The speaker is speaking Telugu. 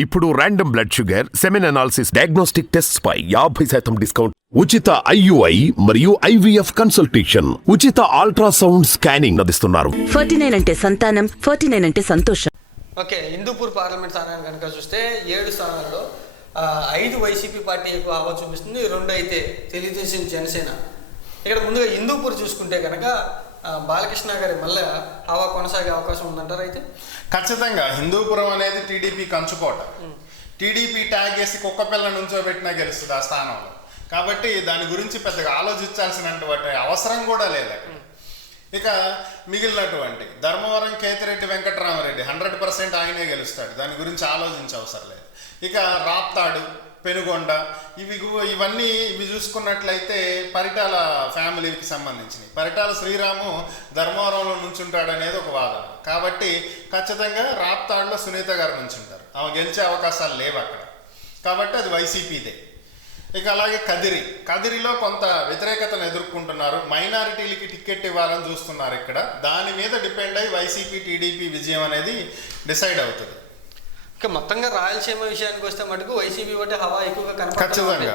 ఇప్పుడు random blood sugar, semen analysis, diagnostic tests పై 50% డిస్కౌంట్, ఉచిత IUI మరియు IVF కన్సల్టేషన్, ఉచిత అల్ట్రాసౌండ్ స్కానింగ్ అందిస్తున్నారు. 49 అంటే సంతానం, 49 అంటే సంతోషం. ఓకే, హిందూపూర్ పార్లమెంట్ స్థానాన్ని కనుక చూస్తే 7 స్థానాల్లో 5 వైసీపీ పార్టీ ఎక్కువ హవా చూపిస్తుంది, 2 అయితే తెలుగుదేశం, జనసేన. ఇక్కడ ముందుగా హిందూపూర్ చూసుకుంటే కనుక బాలకృష్ణ గారి మళ్ళీ హవా కొనసాగే అవకాశం ఉందంటారు. అయితే ఖచ్చితంగా హిందూపురం అనేది టీడీపీ కంచుకోట. టీడీపీ ట్యాగ్ వేసి కుక్క పిల్ల నుంచోబెట్టినా గెలుస్తుంది ఆ స్థానంలో. కాబట్టి దాని గురించి పెద్దగా ఆలోచించాల్సినటువంటి అవసరం కూడా లేదు అక్కడ. ఇక మిగిలినటువంటి ధర్మవరం కేతిరెడ్డి వెంకటరామరెడ్డి 100% ఆయనే గెలుస్తాడు, దాని గురించి ఆలోచించే అవసరం లేదు. ఇక రాప్తాడు, పెనుగొండ, ఇవన్నీ చూసుకున్నట్లయితే పరిటాల ఫ్యామిలీకి సంబంధించినవి. పరిటాల శ్రీరాము ధర్మవరంలో నుంచుంటాడు అనేది ఒక వాదన. కాబట్టి ఖచ్చితంగా రాప్తాడులో సునీత గారు నుంచుంటారు, ఆమె గెలిచే అవకాశాలు లేవు అక్కడ. కాబట్టి అది వైసీపీదే. ఇక అలాగే కదిరిలో కొంత వ్యతిరేకతను ఎదుర్కొంటున్నారు, మైనారిటీలకి టికెట్ ఇవ్వాలని చూస్తున్నారు ఇక్కడ. దాని మీద డిపెండ్ అయ్యి వైసీపీ టీడీపీ విజయం అనేది డిసైడ్ అవుతుంది. ఇక మొత్తంగా రాయలసీమ విషయానికి వస్తే మటుకు వైసీపీ ఒకటి హవా ఎక్కువగా కనపడుతుంది. ఖచ్చితంగా